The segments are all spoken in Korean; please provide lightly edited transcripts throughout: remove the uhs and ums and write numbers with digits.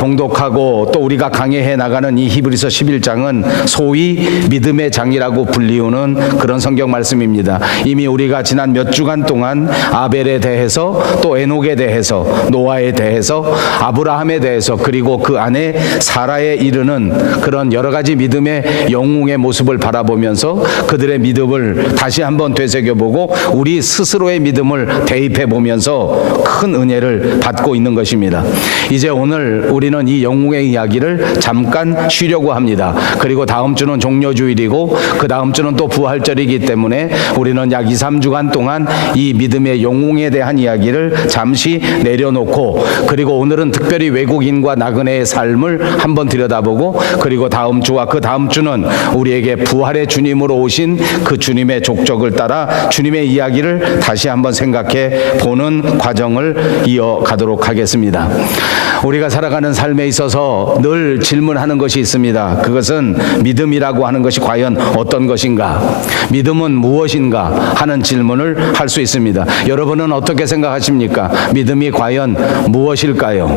봉독하고 또 우리가 강해해 나가는 이 히브리서 11장은 소위 믿음의 장이라고 불리우는 그런 성경 말씀입니다. 이미 우리가 지난 몇 주간 동안 아벨에 대해서 또 에녹에 대해서 노아에 대해서 아브라함에 대해서 그리고 그 안에 사라에 이르는 그런 여러 가지 믿음의 영웅의 모습을 바라보면서 그들의 믿음을 다시 한번 되새겨보고 우리 스스로의 믿음을 대입해 보면서 큰 은혜를 받고 있는 것입니다. 이제 오늘 우리는 이 영웅의 이야기를 잠깐 쉬려고 합니다. 그리고 다음 주는 종려주일이고 그 다음 주는 또 부활절이기 때문에 우리는 약 2, 3주간 동안 이 믿음의 영웅에 대한 이야기를 잠시 내려놓고 그리고 오늘은 특별히 외국인과 나그네의 삶을 한번 들여다보고 그리고 다음 주와 그 다음 주는 우리에게 부활의 주님으로 오신 그 주님의 족적을 따라 주님의 이야기를 다시 한번 생각해 보는 과정을 이어가도록 하겠습니다. 우리가 살아가는 삶에 있어서 늘 질문하는 것이 있습니다. 그것은 믿음이라고 하는 것이 과연 어떤 것인가? 믿음은 무엇인가? 하는 질문을 할 수 있습니다. 여러분은 어떻게 생각하십니까? 믿음이 과연 무엇일까요?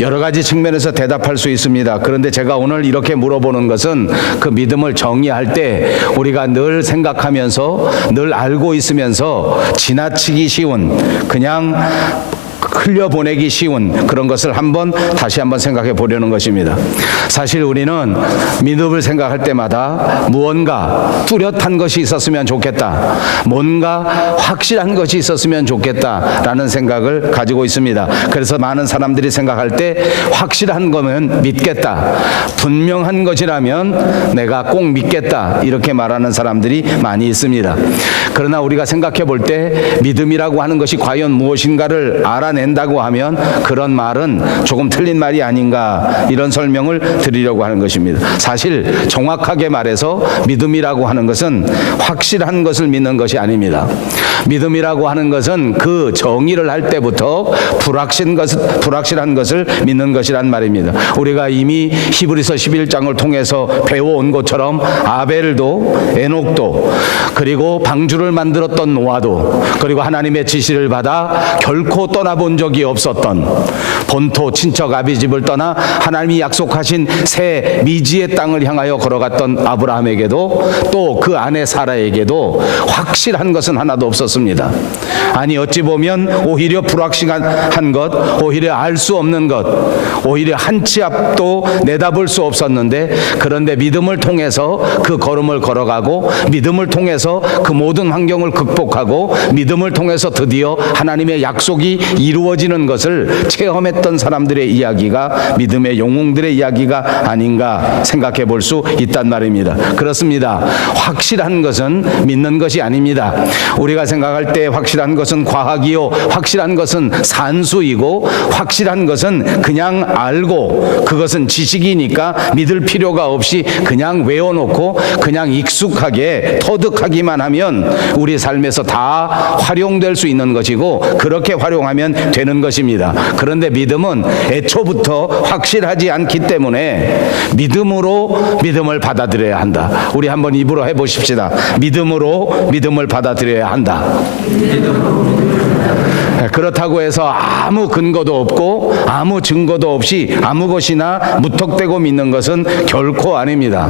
여러 가지 측면에서 대답할 수 있습니다. 그런데 제가 오늘 이렇게 물어보는 것은 그 믿음을 정의할 때 우리가 늘 생각하면서 늘 알고 있으면서 지나치기 쉬운 그냥 흘려보내기 쉬운 그런 것을 다시 한번 생각해 보려는 것입니다. 사실 우리는 믿음을 생각할 때마다 무언가 뚜렷한 것이 있었으면 좋겠다, 뭔가 확실한 것이 있었으면 좋겠다라는 생각을 가지고 있습니다. 그래서 많은 사람들이 생각할 때 확실한 거면 믿겠다, 분명한 것이라면 내가 꼭 믿겠다 이렇게 말하는 사람들이 많이 있습니다. 그러나 우리가 생각해 볼 때 믿음이라고 하는 것이 과연 무엇인가를 알아낸다고 하면 그런 말은 조금 틀린 말이 아닌가 이런 설명을 드리려고 하는 것입니다. 사실 정확하게 말해서 믿음이라고 하는 것은 확실한 것을 믿는 것이 아닙니다. 믿음이라고 하는 것은 그 정의를 할 때부터 불확실한 것을 믿는 것이란 말입니다. 우리가 이미 히브리서 11장을 통해서 배워온 것처럼 아벨도 에녹도 그리고 방주를 만들었던 노아도 그리고 하나님의 지시를 받아 결코 떠나본 적이 없었던 본토 친척 아비집을 떠나 하나님이 약속하신 새 미지의 땅을 향하여 걸어갔던 아브라함에게도 또 그 아내 사라에게도 확실한 것은 하나도 없었습니다. 아니 어찌 보면 오히려 불확실한 것, 오히려 알 수 없는 것, 오히려 한 치 앞도 내다볼 수 없었는데 그런데 믿음을 통해서 그 걸음을 걸어가고 믿음을 통해서 그 모든 환경을 극복하고 믿음을 통해서 드디어 하나님의 약속이 이루어지는 것을 체험했던 사람들의 이야기가 믿음의 영웅들의 이야기가 아닌가 생각해 볼 수 있단 말입니다. 그렇습니다. 확실한 것은 믿는 것이 아닙니다. 우리가 생각할 때 확실한 것은 과학이요, 확실한 것은 산수이고 확실한 것은 그냥 알고 그것은 지식이니까 믿을 필요가 없이 그냥 외워놓고 그냥 익숙하게 터득하기만 하면 우리 삶에서 다 활용될 수 있는 것이고 그렇게 활용하면 되는 것입니다. 그런데 믿음은 애초부터 확실하지 않기 때문에 믿음으로 믿음을 받아들여야 한다. 우리 한번 입으로 해보십시다. 믿음으로 믿음을 받아들여야 한다. 그렇다고 해서 아무 근거도 없고 아무 증거도 없이 아무 것이나 무턱대고 믿는 것은 결코 아닙니다.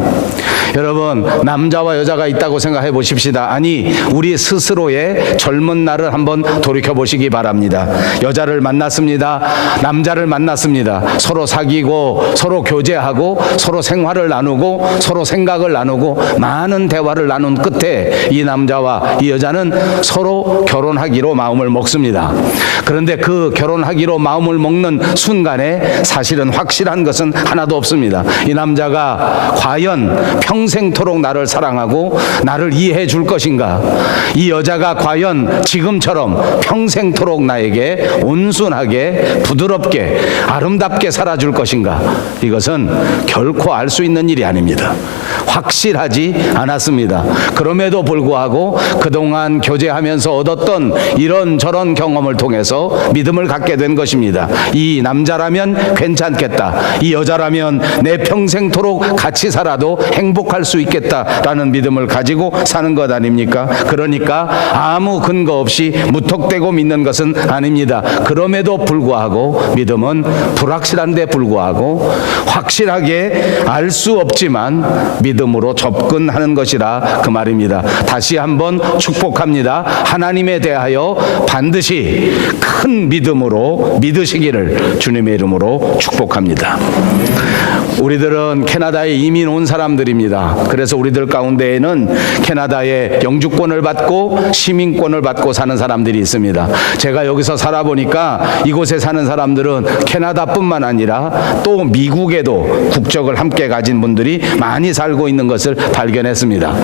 여러분, 남자와 여자가 있다고 생각해 보십시다. 아니, 우리 스스로의 젊은 날을 한번 돌이켜 보시기 바랍니다. 여자를 만났습니다. 남자를 만났습니다. 서로 사귀고 서로 교제하고 서로 생활을 나누고 서로 생각을 나누고 많은 대화를 나눈 끝에 이 남자와 이 여자는 서로 결혼하기로 마음을 먹습니다. 그런데 그 결혼하기로 마음을 먹는 순간에 사실은 확실한 것은 하나도 없습니다. 이 남자가 과연 평생토록 나를 사랑하고 나를 이해해 줄 것인가? 이 여자가 과연 지금처럼 평생토록 나에게 온순하게 부드럽게 아름답게 살아줄 것인가? 이것은 결코 알 수 있는 일이 아닙니다. 확실하지 않았습니다. 그럼에도 불구하고 그동안 교제하면서 얻었던 이런저런 경험을 통해서 믿음을 갖게 된 것입니다. 이 남자라면 괜찮겠다. 이 여자라면 내 평생토록 같이 살아도 행복할 수 있겠다라는 믿음을 가지고 사는 것 아닙니까? 그러니까 아무 근거 없이 무턱대고 믿는 것은 아닙니다. 그럼에도 불구하고 믿음은 불확실한데 불구하고 확실하게 알 수 없지만 믿음으로 접근하는 것이라 그 말입니다. 다시 한번 축복합니다. 하나님에 대하여 반드시 큰 믿음으로 믿으시기를 주님의 이름으로 축복합니다. 우리들은 캐나다에 이민 온 사람들입니다. 그래서 우리들 가운데에는 캐나다의 영주권을 받고 시민권을 받고 사는 사람들이 있습니다. 제가 여기서 살아보니까 이곳에 사는 사람들은 캐나다뿐만 아니라 또 미국에도 국적을 함께 가진 분들이 많이 살고 있는 것을 발견했습니다.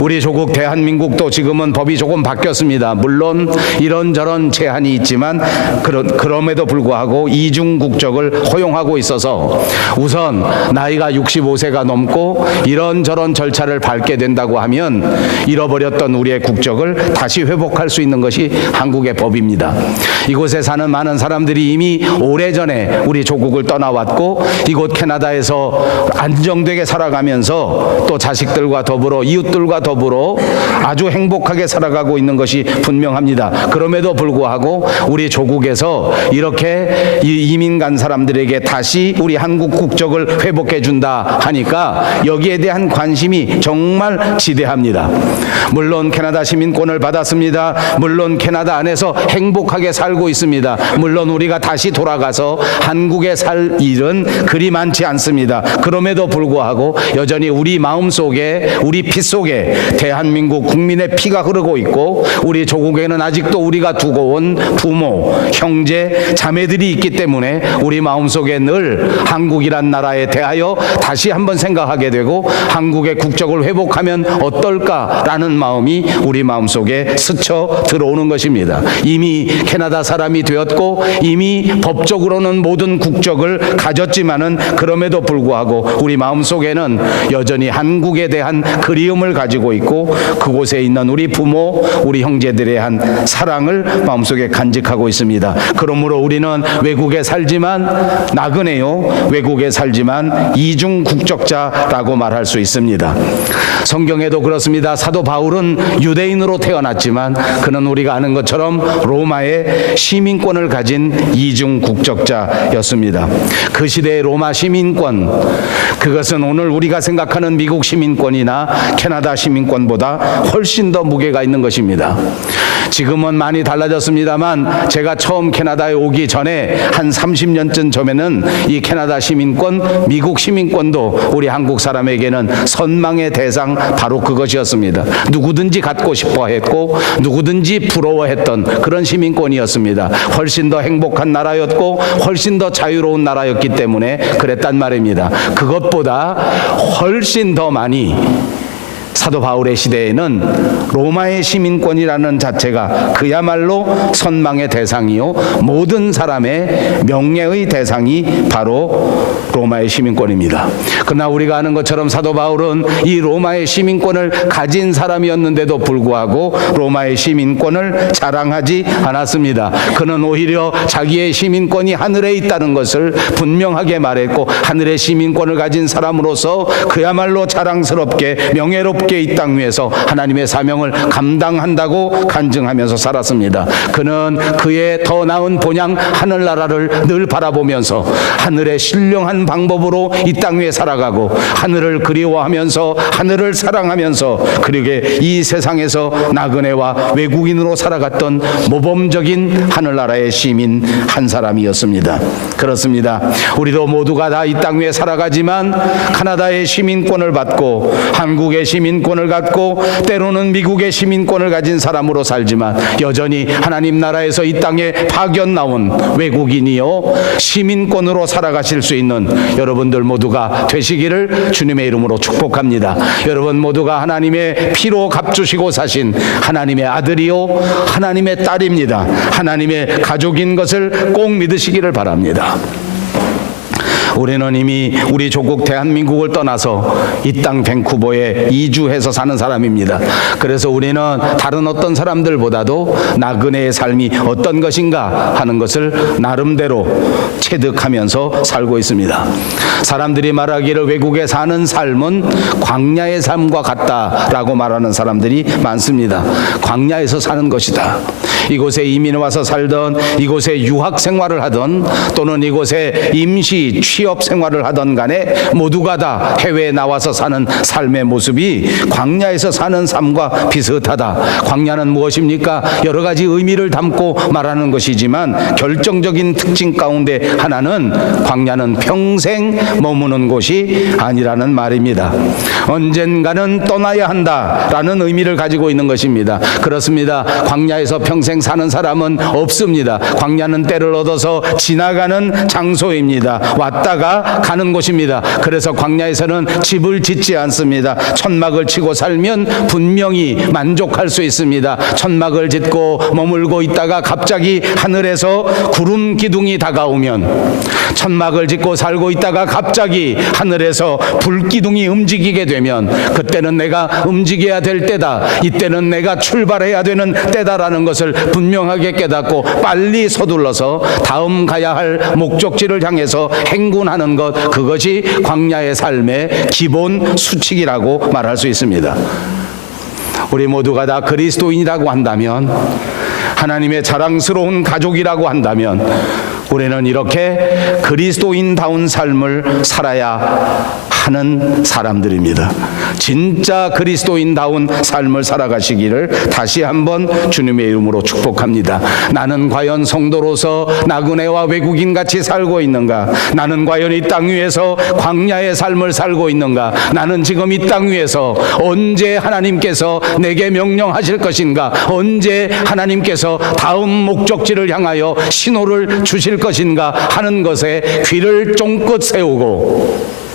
우리 조국 대한민국도 지금은 법이 조금 바뀌었습니다. 물론 이런저런 제한이 있지만 그럼에도 불구하고 이중 국적을 허용하고 있어서 우선 나이가 65세가 넘고 이런저런 절차를 밟게 된다고 하면 잃어버렸던 우리의 국적을 다시 회복할 수 있는 것이 한국의 법입니다. 이곳에 사는 많은 사람들이 이미 오래전에 우리 조국을 떠나왔고 이곳 캐나다에서 안정되게 살아가면서 또 자식들과 더불어 이웃들과 더불어 아주 행복하게 살아가고 있는 것이 분명합니다. 그럼에도 불구하고 우리 조국에서 이렇게 이민 간 사람들에게 다시 우리 한국 국적을 회복해 준다 하니까 여기에 대한 관심이 정말 지대합니다. 물론 캐나다 시민권을 받았습니다. 물론 캐나다 안에서 행복하게 살고 있습니다. 물론 우리가 다시 돌아가서 한국에 살 일은 그리 많지 않습니다. 그럼에도 불구하고 여전히 우리 마음속에 우리 피 속에 대한민국 국민의 피가 흐르고 있고 우리 조국에는 아직도 우리가 두고 온 부모, 형제, 자매들이 있기 때문에 우리 마음속에 늘 한국이란 나라에 대하여 다시 한번 생각하게 되고 한국의 국적을 회복하면 어떨까라는 마음이 우리 마음속에 스쳐 들어오는 것입니다. 이미 캐나다 사람이 되었고 이미 법적으로는 모든 국적을 가졌지만은 그럼에도 불구하고 우리 마음속에는 여전히 한국에 대한 그리움을 가지고 있고 그곳에 있는 우리 부모, 우리 형제들에 대한 사랑을 마음속에 간직하고 있습니다. 그러므로 우리는 외국에 살지만 나그네요. 외국에 살지만 이중 국적자라고 말할 수 있습니다. 성경에도 그렇습니다. 사도 바울은 유대인으로 태어났지만 그는 우리가 아는 것처럼 로마의 시민권을 가진 이중 국적자였습니다. 그 시대의 로마 시민권, 그것은 오늘 우리가 생각하는 미국 시민권이나 캐나다 시민권보다 훨씬 더 무게가 있는 것입니다. 지금은 많이 달라졌습니다만 제가 처음 캐나다에 오기 전에 한 30년쯤 전에는 이 캐나다 시민권, 미국 시민권도 우리 한국 사람에게는 선망의 대상 바로 그것이었습니다. 누구든지 갖고 싶어 했고 누구든지 부러워했던 그런 시민권이었습니다. 훨씬 더 행복한 나라였고 훨씬 더 자유로운 나라였기 때문에 그랬단 말입니다. 그것보다 훨씬 더 많이 사도 바울의 시대에는 로마의 시민권이라는 자체가 그야말로 선망의 대상이요 모든 사람의 명예의 대상이 바로 로마의 시민권입니다. 그러나 우리가 아는 것처럼 사도 바울은 이 로마의 시민권을 가진 사람이었는데도 불구하고 로마의 시민권을 자랑하지 않았습니다. 그는 오히려 자기의 시민권이 하늘에 있다는 것을 분명하게 말했고 하늘의 시민권을 가진 사람으로서 그야말로 자랑스럽게 명예롭게 이 땅 위에서 하나님의 사명을 감당한다고 간증하면서 살았습니다. 그는 그의 더 나은 본향 하늘나라를 늘 바라보면서 하늘의 신령한 방법으로 이 땅 위에 살아가고 하늘을 그리워하면서 하늘을 사랑하면서 그리고 이 세상에서 나그네와 외국인으로 살아갔던 모범적인 하늘나라의 시민 한 사람이었습니다. 그렇습니다. 우리도 모두가 다 이 땅 위에 살아가지만 카나다의 시민권을 받고 한국의 시민권을 갖고 때로는 미국의 시민권을 가진 사람으로 살지만 여전히 하나님 나라에서 이 땅에 파견 나온 외국인이요 시민권으로 살아가실 수 있는 여러분들 모두가 되시기를 주님의 이름으로 축복합니다. 여러분 모두가 하나님의 피로 값주시고 사신 하나님의 아들이요 하나님의 딸입니다. 하나님의 가족인 것을 꼭 믿으시기를 바랍니다. 우리는 이미 우리 조국 대한민국을 떠나서 이 땅 밴쿠버에 이주해서 사는 사람입니다. 그래서 우리는 다른 어떤 사람들보다도 나그네의 삶이 어떤 것인가 하는 것을 나름대로 체득하면서 살고 있습니다. 사람들이 말하기를 외국에 사는 삶은 광야의 삶과 같다라고 말하는 사람들이 많습니다. 광야에서 사는 것이다. 이곳에 이민 와서 살던, 이곳에 유학 생활을 하던, 또는 이곳에 임시 취업 생활을 하던 간에 모두가 다 해외에 나와서 사는 삶의 모습이 광야에서 사는 삶과 비슷하다. 광야는 무엇입니까? 여러 가지 의미를 담고 말하는 것이지만 결정적인 특징 가운데 하나는 광야는 평생 머무는 곳이 아니라는 말입니다. 언젠가는 떠나야 한다라는 의미를 가지고 있는 것입니다. 그렇습니다. 광야에서 평생 사는 사람은 없습니다. 광야는 때를 얻어서 지나가는 장소입니다. 왔다가 가는 곳입니다. 그래서 광야에서는 집을 짓지 않습니다. 천막을 치고 살면 분명히 만족할 수 있습니다. 천막을 짓고 머물고 있다가 갑자기 하늘에서 구름 기둥이 다가오면, 천막을 짓고 살고 있다가 갑자기 하늘에서 불 기둥이 움직이게 되면 그때는 내가 움직여야 될 때다, 이때는 내가 출발해야 되는 때다라는 것을 분명하게 깨닫고 빨리 서둘러서 다음 가야 할 목적지를 향해서 행군하는 것, 그것이 광야의 삶의 기본 수칙이라고 말할 수 있습니다. 우리 모두가 다 그리스도인이라고 한다면, 하나님의 자랑스러운 가족이라고 한다면 우리는 이렇게 그리스도인다운 삶을 살아야 하는 사람들입니다. 진짜 그리스도인다운 삶을 살아가시기를 다시 한번 주님의 이름으로 축복합니다. 나는 과연 성도로서 나그네와 외국인같이 살고 있는가? 나는 과연 이 땅 위에서 광야의 삶을 살고 있는가? 나는 지금 이 땅 위에서 언제 하나님께서 내게 명령하실 것인가? 언제 하나님께서 다음 목적지를 향하여 신호를 주실 것인가 하는 것에 귀를 쫑긋 세우고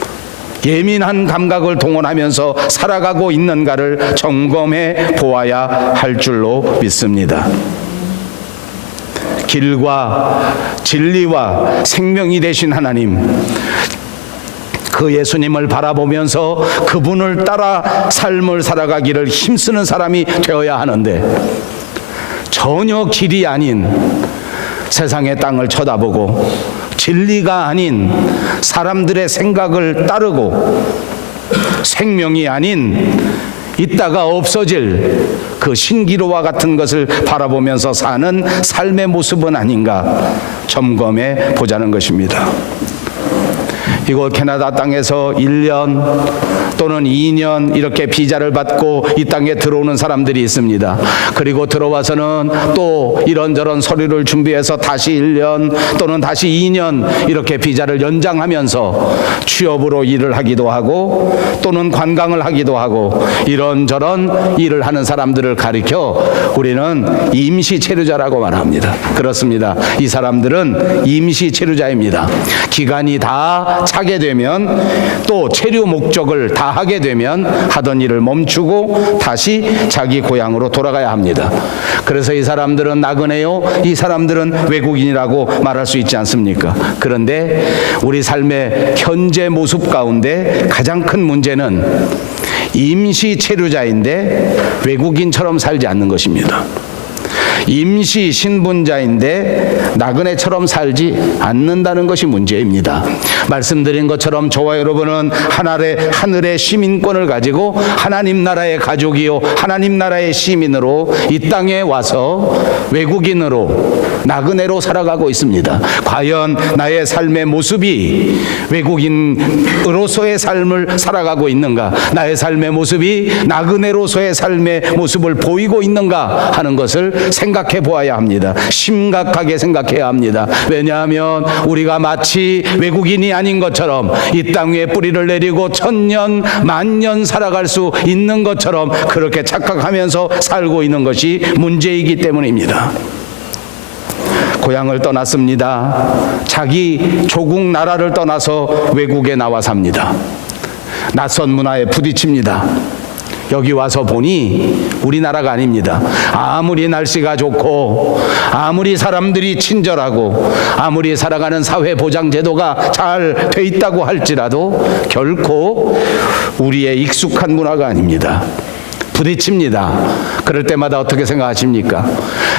예민한 감각을 동원하면서 살아가고 있는가를 점검해 보아야 할 줄로 믿습니다. 길과 진리와 생명이 되신 하나님, 그 예수님을 바라보면서 그분을 따라 삶을 살아가기를 힘쓰는 사람이 되어야 하는데, 전혀 길이 아닌 세상의 땅을 쳐다보고 진리가 아닌 사람들의 생각을 따르고 생명이 아닌 있다가 없어질 그 신기루와 같은 것을 바라보면서 사는 삶의 모습은 아닌가 점검해 보자는 것입니다. 이곳 캐나다 땅에서 1년 또는 2년 이렇게 비자를 받고 이 땅에 들어오는 사람들이 있습니다. 그리고 들어와서는 또 이런저런 서류를 준비해서 다시 1년 또는 다시 2년 이렇게 비자를 연장하면서 취업으로 일을 하기도 하고 또는 관광을 하기도 하고 이런저런 일을 하는 사람들을 가리켜 우리는 임시 체류자라고 말합니다. 그렇습니다. 이 사람들은 임시 체류자입니다. 기간이 다 차게 되면, 또 체류 목적을 다 하게 되면 하던 일을 멈추고 다시 자기 고향으로 돌아가야 합니다. 그래서 이 사람들은 나그네요, 이 사람들은 외국인이라고 말할 수 있지 않습니까? 그런데 우리 삶의 현재 모습 가운데 가장 큰 문제는 임시 체류자인데 외국인처럼 살지 않는 것입니다. 임시 신분자인데 나그네처럼 살지 않는다는 것이 문제입니다. 말씀드린 것처럼 저와 여러분은 하늘의 시민권을 가지고 하나님 나라의 가족이요 하나님 나라의 시민으로 이 땅에 와서 외국인으로 나그네로 살아가고 있습니다. 과연 나의 삶의 모습이 외국인으로서의 삶을 살아가고 있는가? 나의 삶의 모습이 나그네로서의 삶의 모습을 보이고 있는가 하는 것을 생각해 보아야 합니다. 심각하게 생각해야 합니다. 왜냐하면 우리가 마치 외국인이 아닌 것처럼 이 땅 위에 뿌리를 내리고 천년 만년 살아갈 수 있는 것처럼 그렇게 착각하면서 살고 있는 것이 문제이기 때문입니다. 고향을 떠났습니다. 자기 조국 나라를 떠나서 외국에 나와 삽니다. 낯선 문화에 부딪힙니다. 여기 와서 보니 우리나라가 아닙니다. 아무리 날씨가 좋고 아무리 사람들이 친절하고 아무리 살아가는 사회보장제도가 잘 돼 있다고 할지라도 결코 우리의 익숙한 문화가 아닙니다. 부딪힙니다. 그럴 때마다 어떻게 생각하십니까?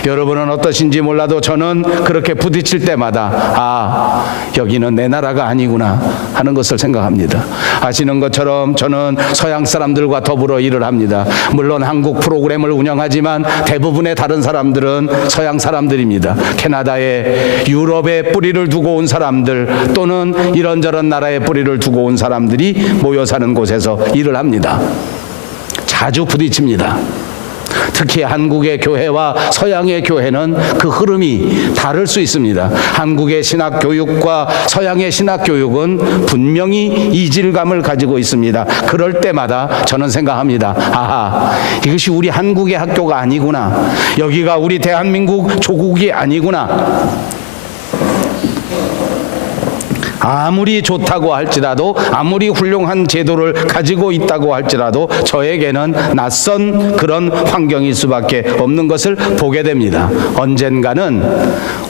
여러분은 어떠신지 몰라도 저는 그렇게 부딪힐 때마다 여기는 내 나라가 아니구나 하는 것을 생각합니다. 아시는 것처럼 저는 서양 사람들과 더불어 일을 합니다. 물론 한국 프로그램을 운영하지만 대부분의 다른 사람들은 서양 사람들입니다. 캐나다에 유럽에 뿌리를 두고 온 사람들 또는 이런저런 나라에 뿌리를 두고 온 사람들이 모여 사는 곳에서 일을 합니다. 자주 부딪힙니다. 특히 한국의 교회와 서양의 교회는 그 흐름이 다를 수 있습니다. 한국의 신학교육과 서양의 신학교육은 분명히 이질감을 가지고 있습니다. 그럴 때마다 저는 생각합니다. 이것이 우리 한국의 학교가 아니구나. 여기가 우리 대한민국 조국이 아니구나. 아무리 좋다고 할지라도 아무리 훌륭한 제도를 가지고 있다고 할지라도 저에게는 낯선 그런 환경일 수밖에 없는 것을 보게 됩니다. 언젠가는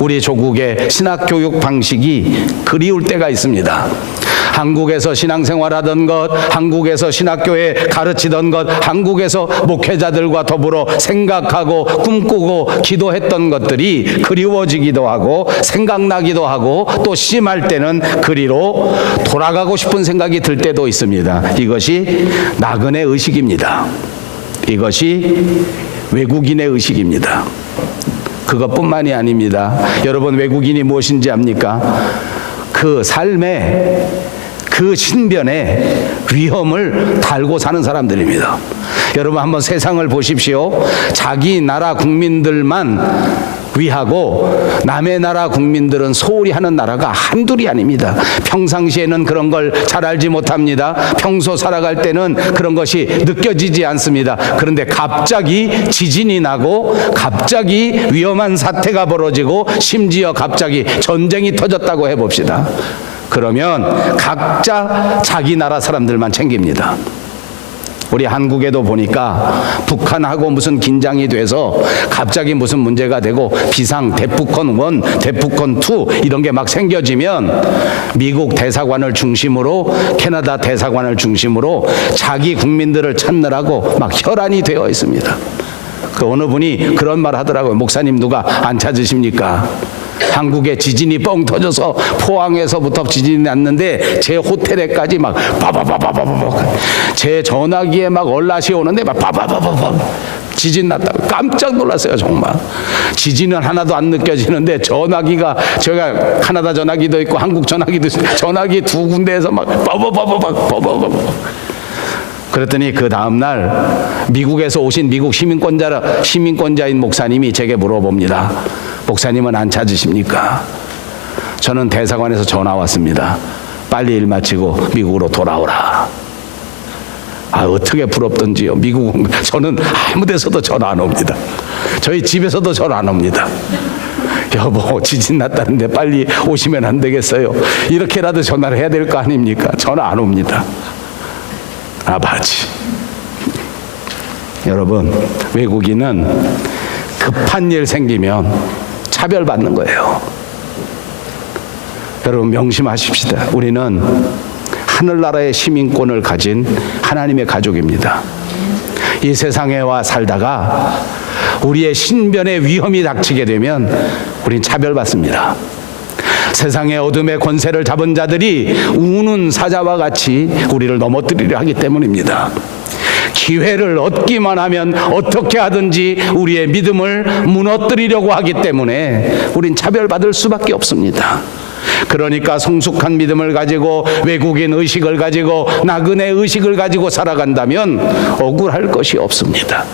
우리 조국의 신학교육 방식이 그리울 때가 있습니다. 한국에서 신앙생활하던 것, 한국에서 신학교에 가르치던 것, 한국에서 목회자들과 더불어 생각하고 꿈꾸고 기도했던 것들이 그리워지기도 하고 생각나기도 하고 또 심할 때는 그리로 돌아가고 싶은 생각이 들 때도 있습니다. 이것이 나그네 의식입니다. 이것이 외국인의 의식입니다. 그것뿐만이 아닙니다. 여러분, 외국인이 무엇인지 압니까? 그 삶에 그 신변에 위험을 달고 사는 사람들입니다. 여러분, 한번 세상을 보십시오. 자기 나라 국민들만 위하고 남의 나라 국민들은 소홀히 하는 나라가 한둘이 아닙니다. 평상시에는 그런 걸 잘 알지 못합니다. 평소 살아갈 때는 그런 것이 느껴지지 않습니다. 그런데 갑자기 지진이 나고 갑자기 위험한 사태가 벌어지고 심지어 갑자기 전쟁이 터졌다고 해봅시다. 그러면 각자 자기 나라 사람들만 챙깁니다. 우리 한국에도 보니까 북한하고 무슨 긴장이 돼서 갑자기 무슨 문제가 되고 비상 대북헌 1, 대북헌 2 이런 게 막 생겨지면 미국 대사관을 중심으로 캐나다 대사관을 중심으로 자기 국민들을 찾느라고 막 혈안이 되어 있습니다. 그 어느 분이 그런 말 하더라고요. 목사님, 누가 안 찾으십니까? 한국에 지진이 뻥 터져서 포항에서부터 지진이 났는데 제 호텔에까지 막 바바바바바바 제 전화기에 막 얼라시 오는데 막 바바바바바 지진 났다고 깜짝 놀랐어요. 정말 지진은 하나도 안 느껴지는데 전화기가 제가 카나다 전화기도 있고 한국 전화기도 있고 전화기 두 군데에서 막 바바바바바 그랬더니 그 다음날 미국에서 오신 미국 시민권자인 목사님이 제게 물어봅니다. 목사님은 안 찾으십니까? 저는 대사관에서 전화 왔습니다. 빨리 일 마치고 미국으로 돌아오라. 어떻게 부럽던지요. 미국은 저는 아무 데서도 전화 안 옵니다. 저희 집에서도 전화 안 옵니다. 여보, 지진 났다는데 빨리 오시면 안 되겠어요? 이렇게라도 전화를 해야 될 거 아닙니까? 전화 안 옵니다. 아바지. 여러분, 외국인은 급한 일 생기면 차별받는 거예요. 여러분, 명심하십시다. 우리는 하늘나라의 시민권을 가진 하나님의 가족입니다. 이 세상에 와 살다가 우리의 신변에 위험이 닥치게 되면 우린 차별받습니다. 세상의 어둠의 권세를 잡은 자들이 우는 사자와 같이 우리를 넘어뜨리려 하기 때문입니다. 기회를 얻기만 하면 어떻게 하든지 우리의 믿음을 무너뜨리려고 하기 때문에 우린 차별받을 수밖에 없습니다. 그러니까 성숙한 믿음을 가지고 외국인 의식을 가지고 나그네 의식을 가지고 살아간다면 억울할 것이 없습니다.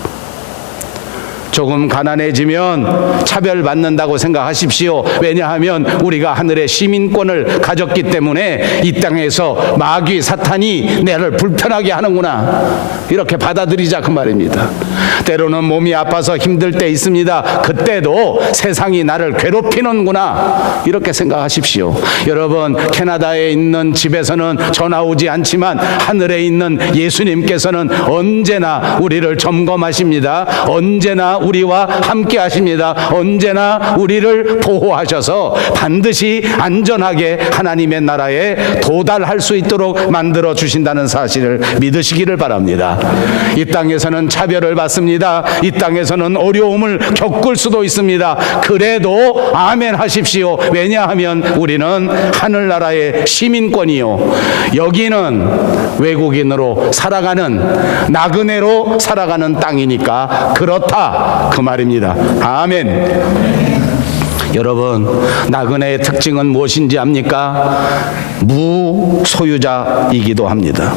조금 가난해지면 차별받는다고 생각하십시오. 왜냐하면 우리가 하늘의 시민권을 가졌기 때문에 이 땅에서 마귀 사탄이 나를 불편하게 하는구나, 이렇게 받아들이자 그 말입니다. 때로는 몸이 아파서 힘들 때 있습니다. 그때도 세상이 나를 괴롭히는구나, 이렇게 생각하십시오. 여러분, 캐나다에 있는 집에서는 전화 오지 않지만 하늘에 있는 예수님께서는 언제나 우리를 점검하십니다. 언제나 우리와 함께 하십니다. 언제나 우리를 보호하셔서 반드시 안전하게 하나님의 나라에 도달할 수 있도록 만들어 주신다는 사실을 믿으시기를 바랍니다. 이 땅에서는 차별을 받습니다. 이 땅에서는 어려움을 겪을 수도 있습니다. 그래도 아멘 하십시오. 왜냐하면 우리는 하늘나라의 시민권이요, 여기는 외국인으로 살아가는, 나그네로 살아가는 땅이니까 그렇다, 그 말입니다. 아멘. 여러분, 나그네의 특징은 무엇인지 압니까? 무소유자이기도 합니다.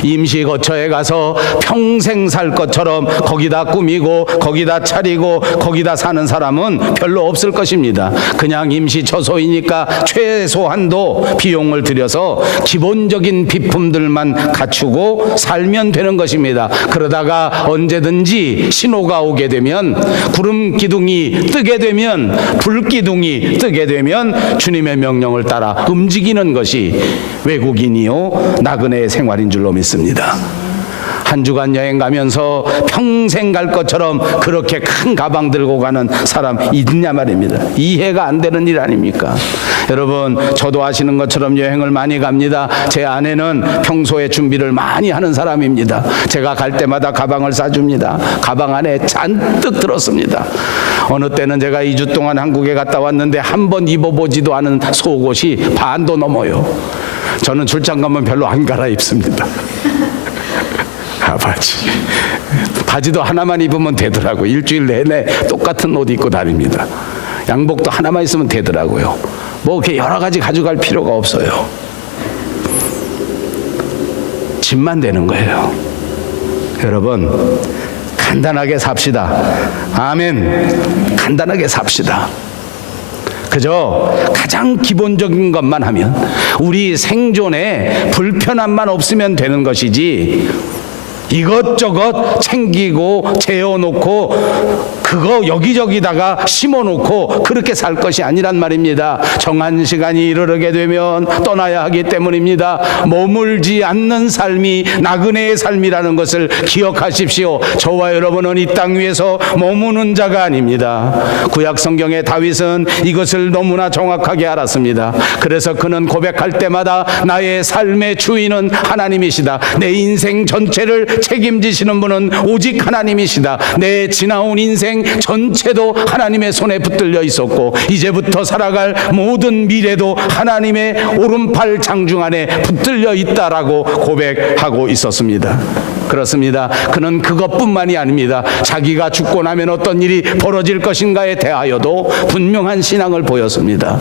임시거처에 가서 평생 살 것처럼 거기다 꾸미고 거기다 차리고 거기다 사는 사람은 별로 없을 것입니다. 그냥 임시처소이니까 최소한도 비용을 들여서 기본적인 비품들만 갖추고 살면 되는 것입니다. 그러다가 언제든지 신호가 오게 되면, 구름 기둥이 뜨게 되면, 불 기둥이 뜨게 되면 주님의 명령을 따라 움직이는 것이 외국인이요 나그네의 생활인 줄로 믿습니다. 한 주간 여행 가면서 평생 갈 것처럼 그렇게 큰 가방 들고 가는 사람 있냐 말입니다. 이해가 안 되는 일 아닙니까? 여러분, 저도 아시는 것처럼 여행을 많이 갑니다. 제 아내는 평소에 준비를 많이 하는 사람입니다. 제가 갈 때마다 가방을 싸줍니다. 가방 안에 잔뜩 들었습니다. 어느 때는 제가 2주 동안 한국에 갔다 왔는데 한 번 입어보지도 않은 속옷이 반도 넘어요. 저는 출장 가면 별로 안 갈아입습니다. 바지도 하나만 입으면 되더라고요. 일주일 내내 똑같은 옷 입고 다닙니다. 양복도 하나만 있으면 되더라고요. 뭐 이렇게 여러 가지 가져갈 필요가 없어요. 집만 되는 거예요. 여러분, 간단하게 삽시다. 아멘. 간단하게 삽시다. 그저 가장 기본적인 것만 하면, 우리 생존에 불편함만 없으면 되는 것이지, 이것저것 챙기고 재워놓고 그거 여기저기다가 심어놓고 그렇게 살 것이 아니란 말입니다. 정한 시간이 이르게 되면 떠나야 하기 때문입니다. 머물지 않는 삶이 나그네의 삶이라는 것을 기억하십시오. 저와 여러분은 이 땅 위에서 머무는 자가 아닙니다. 구약 성경의 다윗은 이것을 너무나 정확하게 알았습니다. 그래서 그는 고백할 때마다 나의 삶의 주인은 하나님이시다. 내 인생 전체를 책임지시는 분은 오직 하나님이시다. 내 지나온 인생 전체도 하나님의 손에 붙들려 있었고, 이제부터 살아갈 모든 미래도 하나님의 오른팔 장중 안에 붙들려 있다라고 고백하고 있었습니다. 그렇습니다. 그는 그것뿐만이 아닙니다. 자기가 죽고 나면 어떤 일이 벌어질 것인가에 대하여도 분명한 신앙을 보였습니다.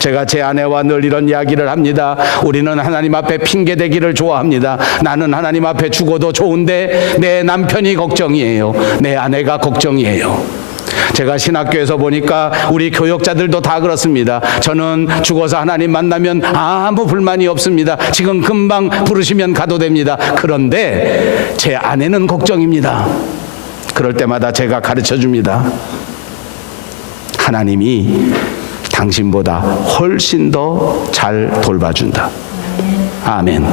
제가 제 아내와 늘 이런 이야기를 합니다. 우리는 하나님 앞에 핑계대기를 좋아합니다. 나는 하나님 앞에 죽어도 좋은데 내 남편이 걱정이에요. 내 아내가 걱정이에요. 제가 신학교에서 보니까 우리 교역자들도 다 그렇습니다. 저는 죽어서 하나님 만나면 아무 불만이 없습니다. 지금 금방 부르시면 가도 됩니다. 그런데 제 아내는 걱정입니다. 그럴 때마다 제가 가르쳐 줍니다. 하나님이 당신보다 훨씬 더 잘 돌봐준다. 아멘.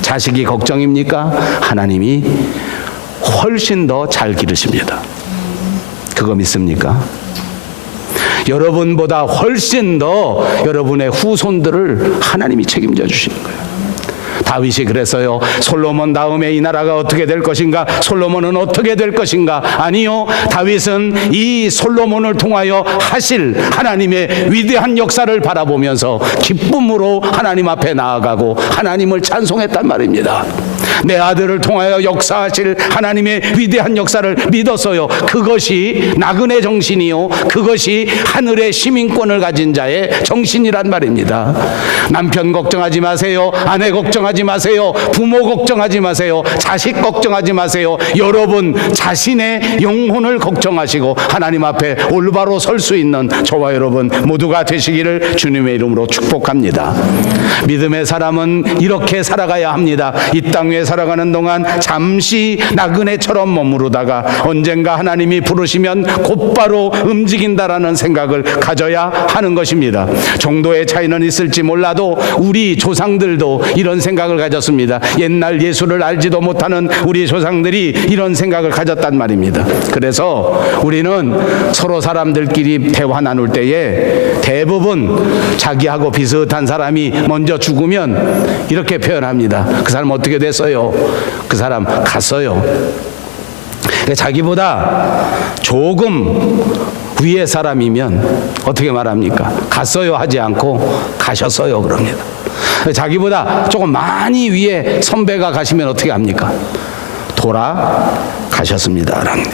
자식이 걱정입니까? 하나님이 훨씬 더 잘 기르십니다. 그거 믿습니까? 여러분보다 훨씬 더 여러분의 후손들을 하나님이 책임져 주시는 거예요. 다윗이 그랬어요. 솔로몬 다음에 이 나라가 어떻게 될 것인가? 솔로몬은 어떻게 될 것인가? 아니요, 다윗은 이 솔로몬을 통하여 하실 하나님의 위대한 역사를 바라보면서 기쁨으로 하나님 앞에 나아가고 하나님을 찬송했단 말입니다. 내 아들을 통하여 역사하실 하나님의 위대한 역사를 믿었어요. 그것이 나그네 정신이요, 그것이 하늘의 시민권을 가진 자의 정신이란 말입니다. 남편 걱정하지 마세요. 아내 걱정하지 마세요. 부모 걱정하지 마세요. 자식 걱정하지 마세요. 여러분 자신의 영혼을 걱정하시고 하나님 앞에 올바로 설 수 있는 저와 여러분 모두가 되시기를 주님의 이름으로 축복합니다. 믿음의 사람은 이렇게 살아가야 합니다. 이 땅 위에 살아가는 동안 잠시 나그네처럼 머무르다가 언젠가 하나님이 부르시면 곧바로 움직인다라는 생각을 가져야 하는 것입니다. 정도의 차이는 있을지 몰라도 우리 조상들도 이런 생각을 가졌습니다. 옛날 예수를 알지도 못하는 우리 조상들이 이런 생각을 가졌단 말입니다. 그래서 우리는 서로 사람들끼리 대화 나눌 때에 대부분 자기하고 비슷한 사람이 먼저 죽으면 이렇게 표현합니다. 그 사람 어떻게 됐어요? 그 사람 갔어요. 자기보다 조금 위의 사람이면 어떻게 말합니까? 갔어요 하지 않고 가셨어요 그럽니다. 자기보다 조금 많이 위에 선배가 가시면 어떻게 합니까? 돌아가셨습니다 합니다.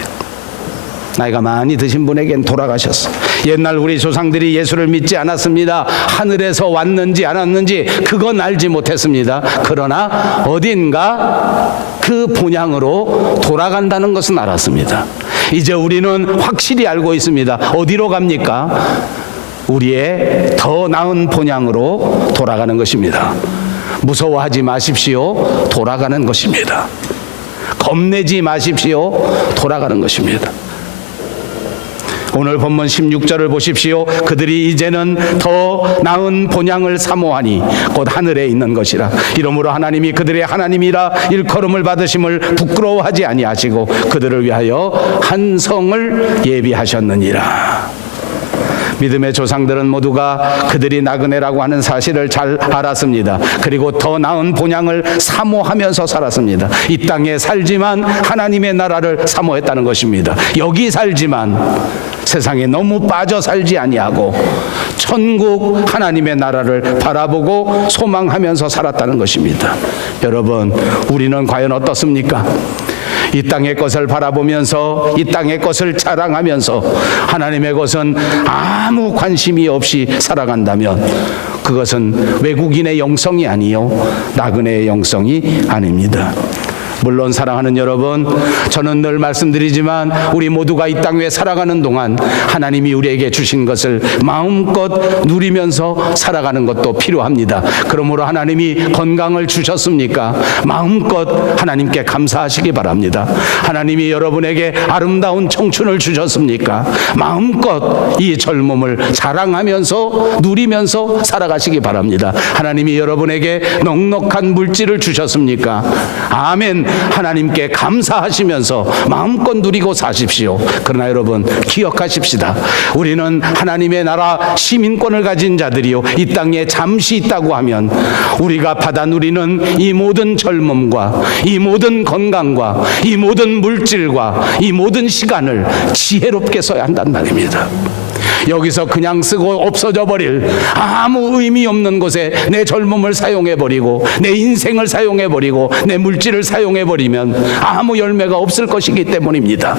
나이가 많이 드신 분에겐 돌아가셨어. 옛날 우리 조상들이 예수를 믿지 않았습니다. 하늘에서 왔는지 안 왔는지 그건 알지 못했습니다. 그러나 어딘가 그 본향으로 돌아간다는 것은 알았습니다. 이제 우리는 확실히 알고 있습니다. 어디로 갑니까? 우리의 더 나은 본향으로 돌아가는 것입니다. 무서워하지 마십시오. 돌아가는 것입니다. 겁내지 마십시오. 돌아가는 것입니다. 오늘 본문 16절을 보십시오. 그들이 이제는 더 나은 본향을 사모하니 곧 하늘에 있는 것이라. 이러므로 하나님이 그들의 하나님이라 일컬음을 받으심을 부끄러워하지 아니하시고 그들을 위하여 한 성을 예비하셨느니라. 믿음의 조상들은 모두가 그들이 나그네라고 하는 사실을 잘 알았습니다. 그리고 더 나은 본향을 사모하면서 살았습니다. 이 땅에 살지만 하나님의 나라를 사모했다는 것입니다. 여기 살지만 세상에 너무 빠져 살지 아니하고 천국 하나님의 나라를 바라보고 소망하면서 살았다는 것입니다. 여러분, 우리는 과연 어떻습니까? 이 땅의 것을 바라보면서 이 땅의 것을 자랑하면서 하나님의 것은 아무 관심이 없이 살아간다면 그것은 외국인의 영성이 아니요 나그네의 영성이 아닙니다. 물론 사랑하는 여러분, 저는 늘 말씀드리지만 우리 모두가 이 땅 위에 살아가는 동안 하나님이 우리에게 주신 것을 마음껏 누리면서 살아가는 것도 필요합니다. 그러므로 하나님이 건강을 주셨습니까? 마음껏 하나님께 감사하시기 바랍니다. 하나님이 여러분에게 아름다운 청춘을 주셨습니까? 마음껏 이 젊음을 자랑하면서 누리면서 살아가시기 바랍니다. 하나님이 여러분에게 넉넉한 물질을 주셨습니까? 아멘. 하나님께 감사하시면서 마음껏 누리고 사십시오. 그러나 여러분 기억하십시다. 우리는 하나님의 나라 시민권을 가진 자들이요 이 땅에 잠시 있다고 하면 우리가 받아 누리는 이 모든 젊음과 이 모든 건강과 이 모든 물질과 이 모든 시간을 지혜롭게 써야 한단 말입니다. 여기서 그냥 쓰고 없어져 버릴 아무 의미 없는 곳에 내 젊음을 사용해버리고 내 인생을 사용해버리고 내 물질을 사용해버리면 아무 열매가 없을 것이기 때문입니다.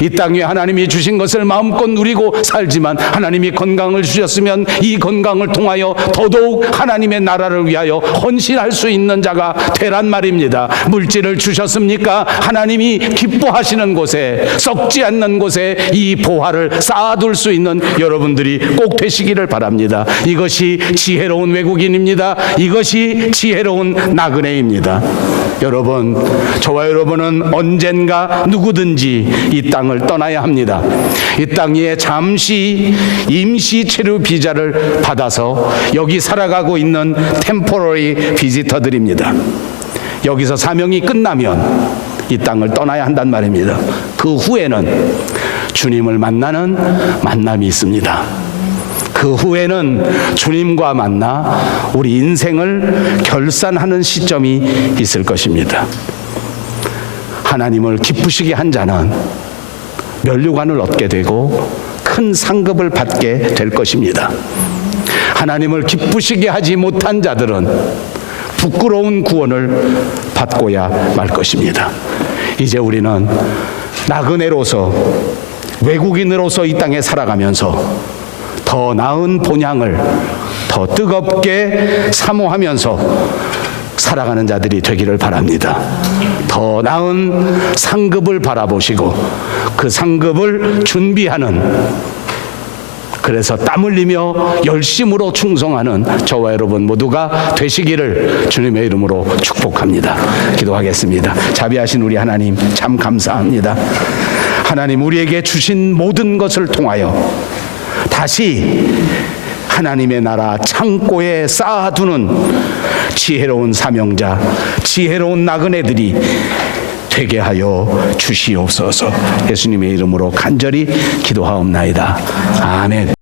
이 땅 위에 하나님이 주신 것을 마음껏 누리고 살지만 하나님이 건강을 주셨으면 이 건강을 통하여 더더욱 하나님의 나라를 위하여 헌신할 수 있는 자가 되란 말입니다. 물질을 주셨습니까? 하나님이 기뻐하시는 곳에 썩지 않는 곳에 이 보화를 쌓아둘 수 있는 여러분들이 꼭 되시기를 바랍니다. 이것이 지혜로운 외국인입니다. 이것이 지혜로운 나그네입니다. 여러분, 저와 여러분은 언젠가 누구든지 이 땅을 떠나야 합니다. 이 땅 위에 잠시 임시 체류 비자를 받아서 여기 살아가고 있는 템포러리 비지터들입니다. 여기서 사명이 끝나면 이 땅을 떠나야 한단 말입니다. 그 후에는 주님을 만나는 만남이 있습니다. 그 후에는 주님과 만나 우리 인생을 결산하는 시점이 있을 것입니다. 하나님을 기쁘시게 한 자는 면류관을 얻게 되고 큰 상급을 받게 될 것입니다. 하나님을 기쁘시게 하지 못한 자들은 부끄러운 구원을 받고야 말 것입니다. 이제 우리는 나그네로서, 외국인으로서 이 땅에 살아가면서 더 나은 본향을 더 뜨겁게 사모하면서 살아가는 자들이 되기를 바랍니다. 더 나은 상급을 바라보시고 그 상급을 준비하는, 그래서 땀 흘리며 열심으로 충성하는 저와 여러분 모두가 되시기를 주님의 이름으로 축복합니다. 기도하겠습니다. 자비하신 우리 하나님, 참 감사합니다. 하나님, 우리에게 주신 모든 것을 통하여 다시 하나님의 나라 창고에 쌓아두는 지혜로운 사명자, 지혜로운 나그네들이 되게 하여 주시옵소서. 예수님의 이름으로 간절히 기도하옵나이다. 아멘.